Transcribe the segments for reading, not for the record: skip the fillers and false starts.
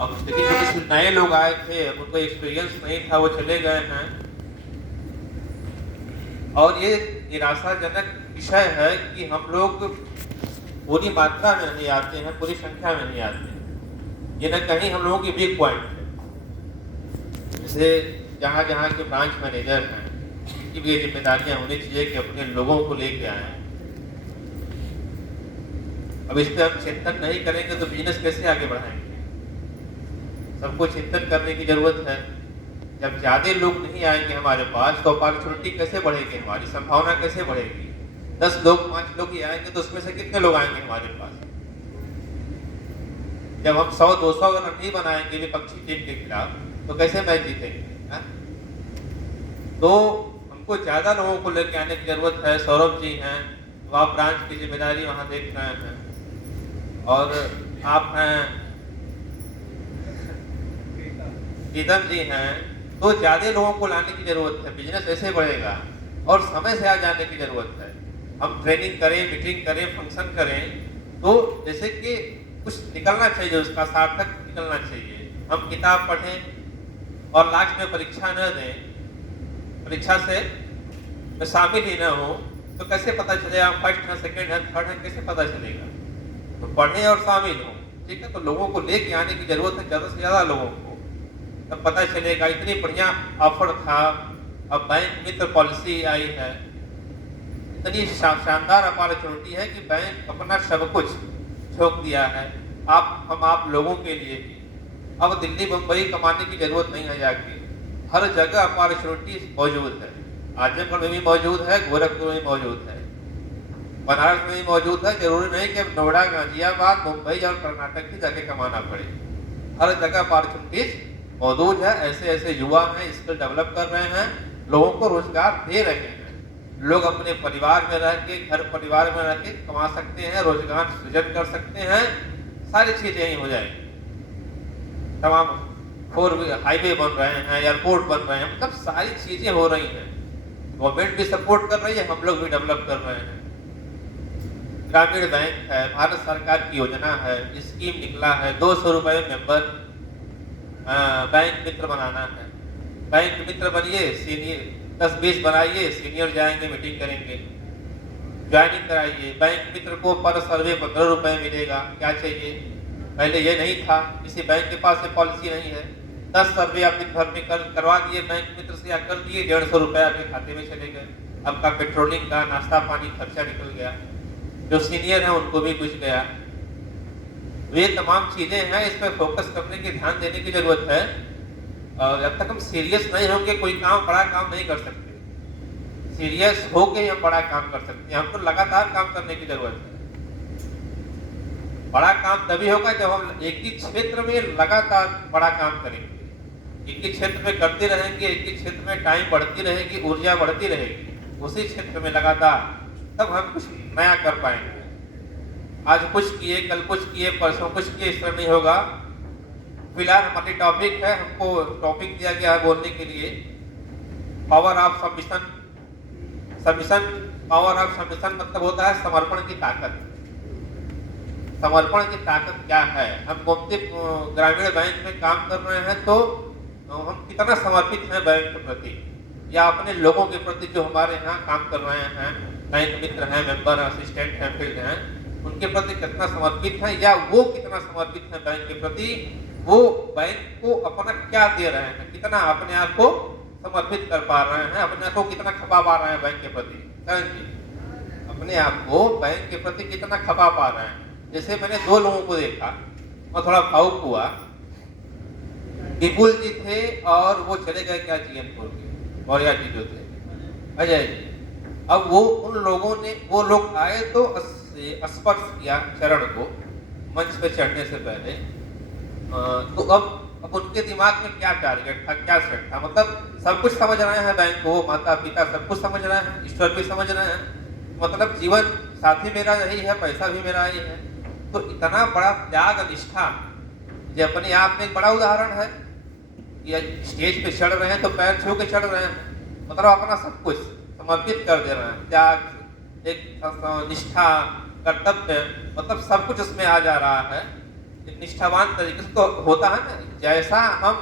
अब देखिए जो कुछ नए लोग आए थे, उनको एक्सपीरियंस नहीं था, वो चले गए हैं और ये निराशाजनक विषय है कि हम लोग पूरी मात्रा में नहीं आते हैं, पूरी संख्या में नहीं आते हैं। ये ना कहीं हम लोगों की वीक पॉइंट है। जैसे जहाँ-जहाँ के ब्रांच मैनेजर हैं, इनकी भी ये ज़िम्मेदारियाँ होनी चाहिए कि अपने लोगों को लेके आएँ। अब इस पे हम चिंतन नहीं करेंगे तो बिज़नेस कैसे आगे बढ़ाएँगे? सबको चिंतन करने की ज़रूरत है। जब ज़्यादा लोग नहीं आएँगे हमारे पास तो अपॉर्चुनिटी कैसे बढ़ेगी हमारी, संभावना कैसे बढ़ेगी? 10 लोग, 5 लोग ही आएँगे तो उसमें से कितने लोग आएँगे हमारे पास? जब हम 100-200 रन नहीं बनाएँगे विपक्षी टीम के खिलाफ, तो कैसे मैच जीतेंगे? हाँ? तो हमको ज़्यादा लोगों को लेके आने की ज़रूरत है। सौरभ जी हैं, तो आप ब्रांच की ज़िम्मेदारी वहाँ देख रहे हैं और आप हैं प्रीतम जी हैं, तो ज़्यादा लोगों को लाने की ज़रूरत है, बिज़नेस ऐसे बढ़ेगा और समय से आ जाने की ज़रूरत है। हम ट्रेनिंग करें, मीटिंग करें, फंक्शन करें, तो जैसे कि कुछ निकलना चाहिए, उसका सार्थक निकलना चाहिए। हम किताब पढ़ें और लास्ट में परीक्षा न दें, परीक्षा से शामिल ही न हो, तो कैसे पता चलेगा फर्स्ट है, सेकंड है, थर्ड है, कैसे पता चलेगा? तो पढ़ें और शामिल हों, ठीक है? तो लोगों को लेके आने की ज़रूरत है, ज़्यादा से ज़्यादा लोगों को। तब पता चलेगा। इतनी बढ़िया ऑफर था, अब बैंक मित्र पॉलिसी आई है, इतनी शानदार अपॉर्चुनिटी है कि बैंक अपना सब कुछ झोंक दिया है आप लोगों के लिए ही। अब दिल्ली मुंबई कमाने की जरूरत नहीं है जाके, हर जगह अपॉर्चुनिटी मौजूद है। आजमगढ़ में भी मौजूद है, गोरखपुर में मौजूद है, बनारस में भी मौजूद है। जरूरी नहीं कि अब नोएडा, गाजियाबाद, मुंबई और कर्नाटक ही जाके कमाना पड़े। हर जगह अपॉर्चुनिटीज मौजूद है। ऐसे युवा हैं, स्किल डेवलप कर रहे हैं, लोगों को रोजगार दे रहे हैं। लोग अपने परिवार में रह के, घर परिवार में रह के कमा सकते हैं, रोजगार सृजन कर सकते हैं, सारी चीजें यही हो जाएंगी। तमाम हाईवे बन रहे हैं, एयरपोर्ट बन रहे हैं, मतलब सारी चीजें हो रही हैं। गवर्नमेंट भी सपोर्ट कर रही है, हम लोग भी डेवलप कर रहे हैं। ग्रामीण बैंक है, भारत सरकार की योजना है, स्कीम निकला है, 200 रुपये मेंबर बैंक मित्र बनाना है। बैंक मित्र बनिए, सीनियर 10-20 बनाइए, सीनियर जाएंगे, मीटिंग करेंगे, ज्वाइनिंग कराइए। बैंक मित्र को पर सर्वे 15 रुपये मिलेगा। क्या चाहिए? पहले ये नहीं था, किसी बैंक के पास ये पॉलिसी नहीं है। 10 सर्वे आप दिन भर में करवा दिए, बैंक मित्र से या कर दिए, 150 रुपये आपके खाते में चले गए। आपका पेट्रोलिंग का, नाश्ता पानी खर्चा निकल गया। जो सीनियर है उनको भी कुछ गया। ये तमाम चीजें हैं, इस पर फोकस करने की, ध्यान देने की जरूरत है। और जब तक हम सीरियस नहीं होंगे, कोई काम, बड़ा काम नहीं कर सकते। सीरियस होके हम बड़ा काम कर सकते हैं। हमको लगातार काम करने की जरूरत है। बड़ा काम तभी होगा जब हम एक ही क्षेत्र में लगातार बड़ा काम करेंगे। एक ही क्षेत्र में करते रहेंगे, एक ही क्षेत्र में टाइम बढ़ती रहेगी, ऊर्जा बढ़ती रहेगी, उसी क्षेत्र में लगातार, तब हम कुछ नया कर पाएंगे। आज कुछ किए, कल कुछ किए, परसों कुछ किए, इस तरह नहीं होगा। फिलहाल हमारी टॉपिक है, हमको टॉपिक दिया गया है बोलने के लिए, power of submission. Submission, power of submission मतलब होता है समर्पण की ताकत। समर्पण की ताकत क्या है? हम गोमती ग्रामीण बैंक में काम कर रहे हैं, तो हम कितना समर्पित हैं बैंक के प्रति, या अपने लोगों के प्रति जो हमारे यहाँ काम कर रहे हैं, बैंक मित्र हैं, मेंबर, असिस्टेंट हैं, फील्ड हैं, उनके प्रति कितना समर्पित है, या वो कितना समर्पित है बैंक के प्रति, वो बैंक को अपना क्या दे रहे हैं, कितना अपने आप को समर्पित कर पा रहे हैं, अपने आप को कितना खपा पा रहे हैं बैंक के प्रति। अपने आप को बैंक के प्रति कितना खपा पा रहे हैं। जैसे मैंने 2 लोगों को देखा, मैं थोड़ा भावुक हुआ। विपुल जी थे और वो चले गए क्या जीएनपुर के, गौरिया जी जो थे, अजय जी। अब उन लोगों ने, वो लोग आए तो स्पर्श किया चरण को मंच पे चढ़ने से पहले। तो अब उनके दिमाग में क्या टारगेट था, क्या सेट था? मतलब सब कुछ समझ रहे हैं बैंक को, माता पिता सब कुछ समझ रहे हैं, ईश्वर भी समझ रहे हैं, मतलब जीवन साथी मेरा यही है, पैसा भी मेरा ही है। तो इतना बड़ा त्याग, निष्ठा, ये अपने आप में एक बड़ा उदाहरण है। या स्टेज पे चढ़ रहे हैं तो पैर छू के चढ़ रहे हैं, मतलब अपना सब कुछ समर्पित कर दे रहे हैं। त्याग, एक निष्ठा, कर्तव्य, मतलब सब कुछ उसमें आ जा रहा है। एक निष्ठावान तरीके से तो होता है ना, जैसा हम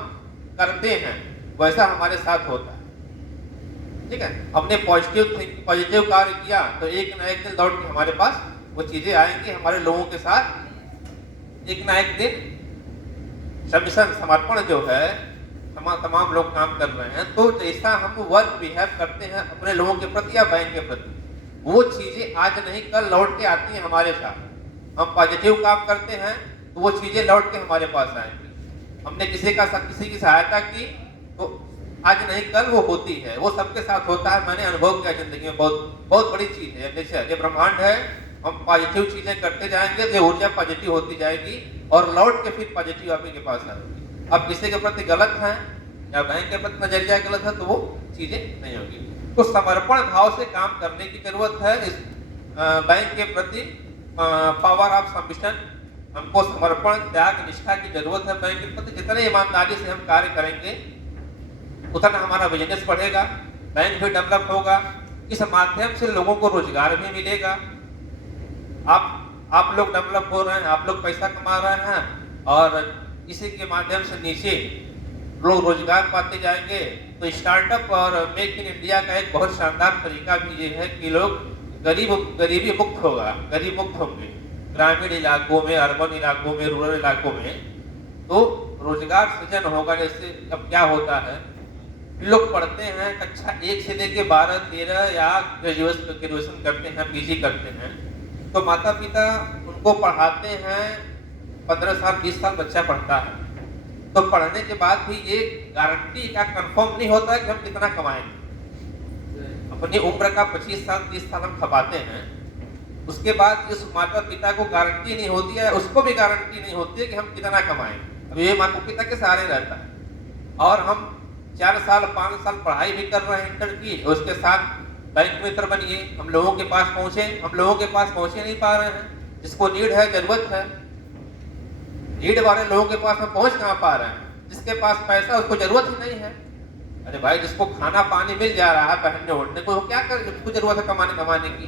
करते हैं वैसा हमारे साथ होता है। ठीक है, हमने पॉजिटिव कार्य किया तो एक ना एक दिन लौट के हमारे पास वो चीजें आएंगी, हमारे लोगों के साथ एक ना एक दिन सबमिशन समर्पण जो है तमाम लोग काम कर रहे हैं, तो जैसा हम वर्क बिहेव करते हैं अपने लोगों के प्रति या बैंक के प्रति, वो चीजें आज नहीं कल लौट के आती हैं हमारे साथ। हम पॉजिटिव काम करते हैं तो वो चीजें लौट के हमारे पास आएंगी। हमने किसी की सहायता की तो आज नहीं कल वो होती है, वो सबके साथ होता है। मैंने अनुभव किया जिंदगी में, बहुत बहुत बड़ी चीज है नेचर, ये ब्रह्मांड है। हम पॉजिटिव चीजें करते जाएंगे तो ऊर्जा पॉजिटिव होती जाएगी और लौट के फिर पॉजिटिव आप के पास आएगी। अब किसी के प्रति गलत है या बैंक के प्रति नजरिया गलत है तो वो चीजें नहीं होगी। तो समर्पण भाव से काम करने की जरूरत है। इस बैंक के प्रति पावर ऑफ सबमिशन, हमको समर्पण त्याग निष्ठा की जरूरत है। बैंक के प्रति जितने ईमानदारी से हम कार्य करेंगे उतना हमारा बिजनेस बढ़ेगा, बैंक भी डेवलप होगा। इस माध्यम से लोगों को रोजगार भी मिलेगा। आप लोग डेवलप हो रहे हैं, आप लोग पैसा कमा रहे हैं और इसी के माध्यम से नीचे लोग रोजगार पाते जाएंगे। तो स्टार्टअप और मेक इन इंडिया का एक बहुत शानदार तरीका भी ये है कि लोग गरीबी मुक्त होगा, गरीब मुक्त होंगे ग्रामीण इलाकों में, अर्बन इलाकों में, रूरल इलाकों में, तो रोजगार सृजन होगा। जैसे अब क्या होता है, लोग पढ़ते हैं कक्षा 1 से लेके 12, 13 या ग्रेजुएशन करते हैं, पीजी करते हैं, तो माता पिता उनको पढ़ाते हैं। 15 साल 20 साल बच्चा पढ़ता है, तो पढ़ने के बाद भी ये गारंटी का कंफर्म नहीं होता है कि हम कितना कमाएंगे। अपनी उम्र का 25 साल 30 साल हम खपाते हैं, उसके बाद इस माता पिता को गारंटी नहीं होती है, उसको भी गारंटी नहीं होती है कि हम कितना कमाएंगे। अब ये माता पिता के सहारे रहता है और हम 4 साल 5 साल पढ़ाई भी कर रहे हैं इंटर की, उसके साथ बैंक मित्र बनिए, हम लोगों के पास पहुंचे, हम लोगों के पास पहुंचे नहीं पा रहे हैं। जिसको नीड है, जरूरत है, नीड वाले लोगों के पास हम पहुंच कहाँ पा रहे हैं। जिसके पास पैसा उसको जरूरत ही नहीं है। अरे भाई, जिसको खाना पानी मिल जा रहा है, पहनने ओढ़ने को, क्या कर, उसको जरूरत है कमाने की।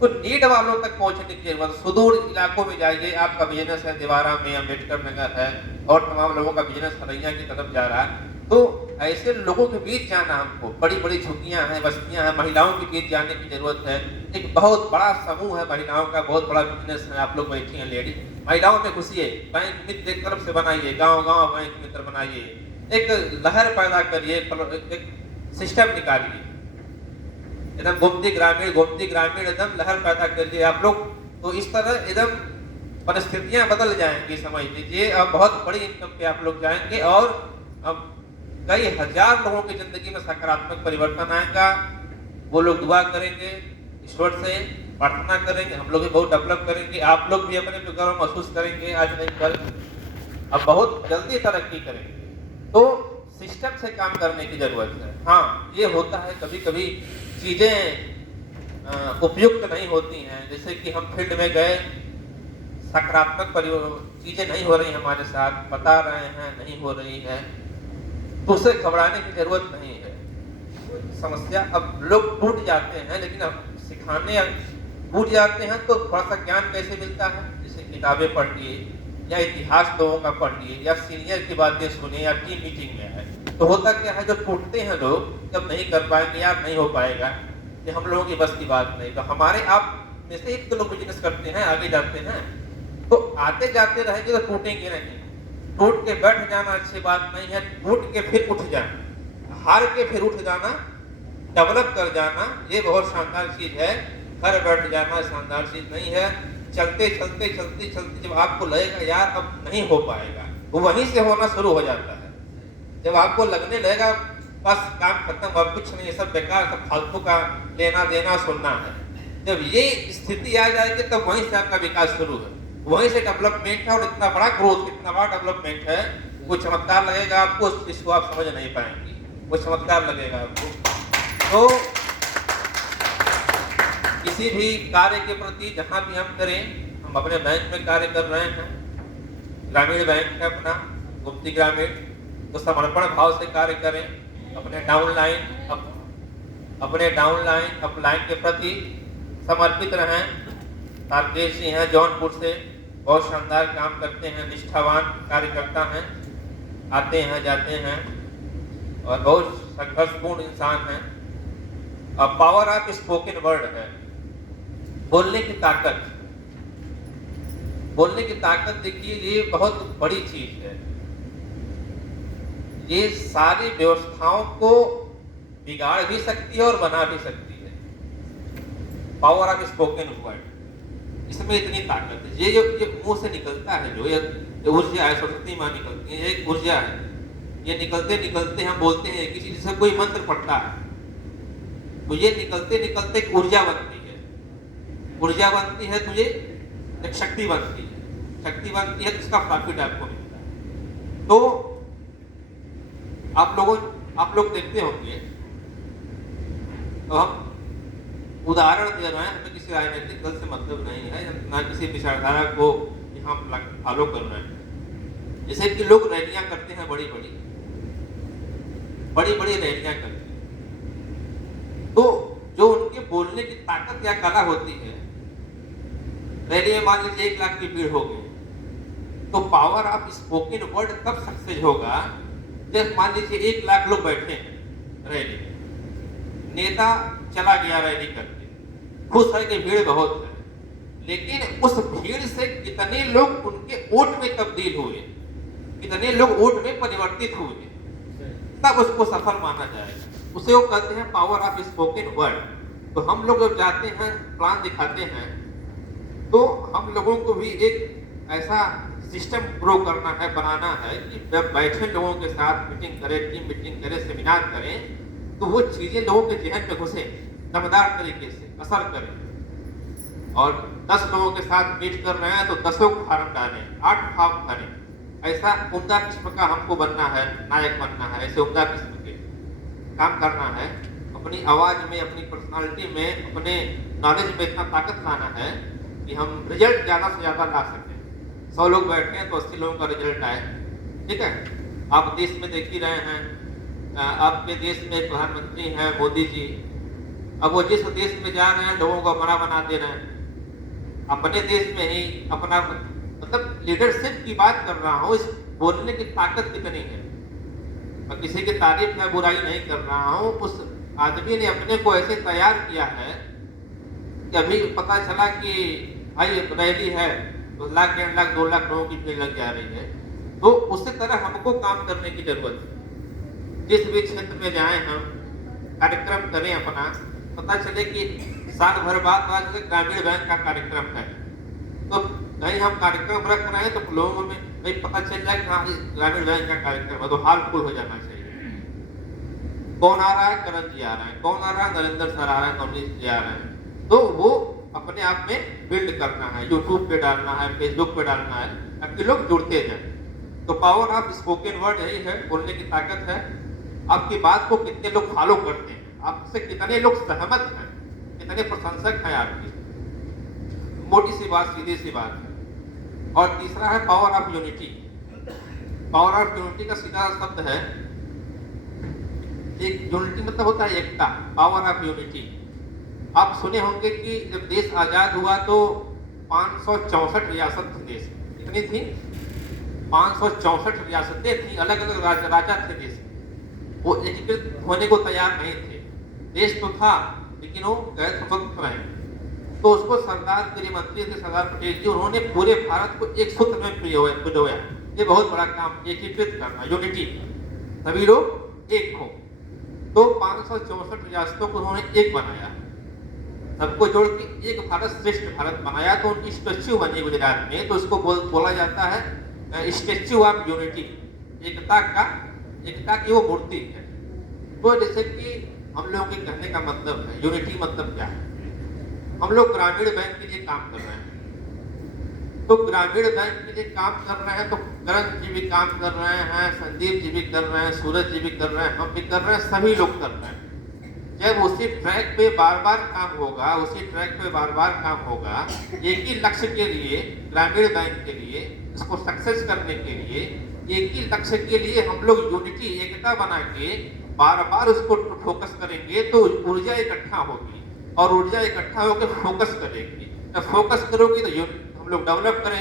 तो नीड वालों तक पहुंचने की जरूरत। सुदूर इलाकों में जाइए, आपका बिजनेस है दिवारा में, अम्बेडकर नगर है और तमाम लोगों का बिजनेस हरैया की तरफ जा रहा है, तो ऐसे लोगों के बीच जाना, हमको बड़ी बड़ी झुग्गियां हैं, बस्तियां हैं, महिलाओं के बीच जाने की जरूरत है। एक बहुत बड़ा समूह है महिलाओं का, बहुत बड़ा बिजनेस है, आप लोग बैठी हैं लेडी, महिलाओं में घुसिए, बैंक मित्र एक तरफ से बनाइए, गांव-गांव बैंक मित्र बनाइए, एक लहर पैदा करिए, एक सिस्टम निकालिए, एकदम गोमती ग्रामीण एकदम लहर पैदा करिए आप लोग। तो इस तरह एकदम परिस्थितियां बदल जाएंगी, समझ लीजिए। अब बहुत बड़ी इनकम पे आप लोग जाएंगे और अब कई हजार लोगों की जिंदगी में सकारात्मक परिवर्तन आएगा। वो लोग दुआ करेंगे, ईश्वर से प्रार्थना करेंगे, हम लोग भी बहुत डेवलप करेंगे, आप लोग भी अपने पे गर्व महसूस करेंगे, आज नहीं कल, अब बहुत जल्दी तरक्की करेंगे। तो सिस्टम से काम करने की जरूरत है। हाँ, ये होता है कभी कभी चीजें उपयुक्त नहीं होती हैं, जैसे कि हम फील्ड में गए, सकारात्मक चीजें नहीं हो रही हमारे साथ, बता रहे हैं नहीं हो रही है, तो उसे घबराने की जरूरत नहीं है। समस्या, अब लोग टूट जाते हैं, लेकिन अब सिखाने टूट जाते हैं तो थोड़ा सा ज्ञान कैसे मिलता है, जैसे किताबें पढ़ लिए या इतिहास लोगों का पढ़ लिए या सीनियर की बातें सुने या टीम मीटिंग में आए, तो होता क्या है, जो टूटते हैं लोग, जब नहीं कर पाएंगे यार नहीं हो पाएगा, ये हम लोगों की बस की बात नहीं। तो हमारे आप में से एक तो लोग बिजनेस करते हैं, आगे जाते हैं, तो आते जाते रहेंगे तो टूटेंगे नहीं। टूट के बैठ जाना अच्छी बात नहीं है, टूट के फिर उठ जाना, हार के फिर उठ जाना, डेवलप कर जाना, ये बहुत शानदार चीज है। घर बैठ जाना शानदार चीज नहीं है। चलते चलते चलते चलते जब आपको लगेगा यार अब नहीं हो पाएगा, वो वहीं से होना शुरू हो जाता है। जब आपको लगने लगेगा बस काम खत्म, अब कुछ नहीं, सब बेकार, सब फालतू का लेना देना सुनना है, जब ये स्थिति आ जाएगी तब वहीं से आपका विकास शुरू है, वहीं से डेवलपमेंट है। और इतना बड़ा ग्रोथ, इतना बड़ा डेवलपमेंट है, वो चमत्कार लगेगा आपको, इसको आप समझ नहीं पाएंगे, वो चमत्कार लगेगा आपको। तो किसी भी कार्य के प्रति जहां भी हम करें, हम अपने बैंक में कार्य कर रहे हैं, ग्रामीण बैंक है अपना, गुप्ती ग्रामीण, तो समर्पण भाव से कार्य करें। अपने डाउनलाइन अपलाइन के प्रति समर्पित रहें। राकेश जी हैं जौनपुर से, बहुत शानदार काम करते हैं, निष्ठावान कार्यकर्ता हैं, आते हैं जाते हैं और बहुत संघर्षपूर्ण इंसान हैं। अब पावर ऑफ स्पोकन वर्ड है, बोलने की ताकत। बोलने की ताकत देखिए, ये बहुत बड़ी चीज है। ये सारी व्यवस्थाओं को बिगाड़ भी सकती है और बना भी सकती है। पावर ऑफ स्पोकन वर्ड, इसमें इतनी ताकत है। ये मुंह से निकलता है, जो ये ऊर्जा है, सरस्वती माँ निकलती है, एक ऊर्जा है। ये निकलते निकलते हम बोलते हैं, किसी जैसे कोई मंत्र पढ़ता है तो ये निकलते निकलते एक ऊर्जा बनती है। ऊर्जा बनती है तो ये एक शक्ति बनती है। शक्ति बनती है तो इसका प्रॉफिट आपको मिलता है। तो आप लोग देखते होंगे, तो हम उदाहरण दे रहे हैं, हमें किसी राजनीतिक दल से मतलब नहीं है, ना किसी विचारधारा को हम फॉलो कर रहे हैं। जैसे कि लोग रैलियां करते हैं, बड़ी बड़ी रैलियां करते हैं, तो जो उनके बोलने की ताकत या कला होती है, रैली में मान लीजिए 1 लाख की भीड़ हो गई, तो पावर ऑफ स्पोकन वर्ड तब सक्सेस होगा जब मान लीजिए 1 लाख लोग बैठे हैं रैली में, नेता चला गया रैली करके, खुश है कि भीड़ बहुत है, लेकिन उस भीड़ से कितने लोग उनके वोट में तब्दील हुए, कितने लोग वोट में परिवर्तित हुए, तब उसको सफल माना जाएगा। उसे वो कहते हैं पावर ऑफ स्पोकन वर्ड। तो हम लोग जब जाते हैं, प्लान दिखाते हैं, तो हम लोगों को भी एक ऐसा सिस्टम ग्रो करना है, बनाना है कि जब बैठे लोगों के साथ मीटिंग करें, टीम मीटिंग करें, सेमिनार करें, तो वो चीजें लोगों के जहन में घुसे, दमदार तरीके से असर करें। और 10 लोगों के साथ मीट कर रहे हैं तो 10 को फार्म डालें, 8 फार्म भरें। ऐसा उम्दा किस्म का हमको बनना है, नायक बनना है, ऐसे उम्दा किस्म के काम करना है। अपनी आवाज में, अपनी पर्सनालिटी में, अपने नॉलेज में इतना ताकत लाना है कि हम रिजल्ट ज्यादा से ज्यादा ला सकें। 100 लोग बैठे हैं तो 80 लोगों का रिजल्ट आए, ठीक है। आप देश में देख ही रहे हैं, आपके देश में प्रधानमंत्री हैं मोदी जी। अब वो जिस देश में जा रहे हैं लोगों को बना दे रहे हैं। अपने देश में ही अपना मतलब लीडरशिप की बात कर रहा हूँ, इस बोलने की ताकत कितनी है। मैं किसी की तारीफ या बुराई नहीं कर रहा हूँ। उस आदमी ने अपने को ऐसे तैयार किया है कि अभी पता चला कि भाई रैली है तो 1 लाख, 1.5 लाख, 2 लाख लोगों की भीड़ लग जा रही है। तो उसी तरह हमको काम करने की जरूरत है। जिस भी क्षेत्र में जाएं हम, कार्यक्रम करें अपना, पता चले कि साल भर बाद ग्रामीण बैंक का कार्यक्रम है, तो कहीं हम कार्यक्रम रख रहे हैं तो लोगों में भाई पता चल जाए कि हाँ ग्रामीण बैंक का कार्यक्रम है, तो हाल फुल हो जाना चाहिए। कौन आ रहा है? करण जी आ रहे हैं। कौन आ रहा है? नरेंद्र सर आ रहे हैं, कमलेश जी आ रहे हैं। तो वो अपने आप में बिल्ड करना है, यूट्यूब पे डालना है, फेसबुक पे डालना है, ताकि लोग जुड़ते जाए। तो पावर ऑफ स्पोकन वर्ड यही है, बोलने की ताकत है। आपकी बात को कितने लोग फॉलो करते हैं, आपसे कितने लोग सहमत हैं, कितने प्रशंसक हैं आपकी। मोटी सी बात, सीधी सी बात है। और तीसरा है power of unity. Power of unity का सीधा शब्द है, एक यूनिटी मतलब होता है एकता। पावर ऑफ यूनिटी आप सुने होंगे कि जब देश आजाद हुआ तो 564 रियासत थी देश में। कितनी थी? 564 रियासतें थी, अलग अलग राजा थे देश में। वो एकीकृत होने को तैयार नहीं थे। देश तो था लेकिन वो गैर स्वतंत्र रहे। तो उसको सरदार गृह मंत्री थे सरदार पटेल जी, उन्होंने पूरे भारत को एक सूत्र में पिरोया। ये बहुत बड़ा काम, एकीकृत करना, यूनिटी, सभी लोग एक हो। तो 564 रियासतों को उन्होंने एक बनाया, सबको जोड़ के एक भारत श्रेष्ठ भारत बनाया। तो उनकी स्टैच्यू बनी गुजरात में, तो उसको बोला जाता है स्टैच्यू ऑफ यूनिटी, एकता की वो मूर्ति है। तो जैसे कि हम लोगों के कहने का मतलब है, यूनिटी मतलब क्या है। हम लोग ग्रामीण बैंक के लिए काम कर रहे हैं, तो ग्रामीण बैंक के लिए काम कर रहे हैं, तो करण जी भी काम कर रहे हैं, संदीप जी भी कर रहे हैं, सूरज जी भी कर रहे हैं, हम भी कर रहे हैं, सभी लोग कर रहे हैं। जब उसी ट्रैक पे बार बार काम होगा, उसी ट्रैक पे बार बार काम होगा, एक ही लक्ष्य के लिए, ग्रामीण बैंक के लिए, इसको सक्सेस करने के लिए, एक ही लक्ष्य के लिए हम लोग यूनिटी, एकता बना के बार बार उसको फोकस करेंगे, तो ऊर्जा इकट्ठा होगी और ऊर्जा इकट्ठा होकर फोकस करेगी। जब फोकस करोगी तो हम लोग डेवलप करेंगे।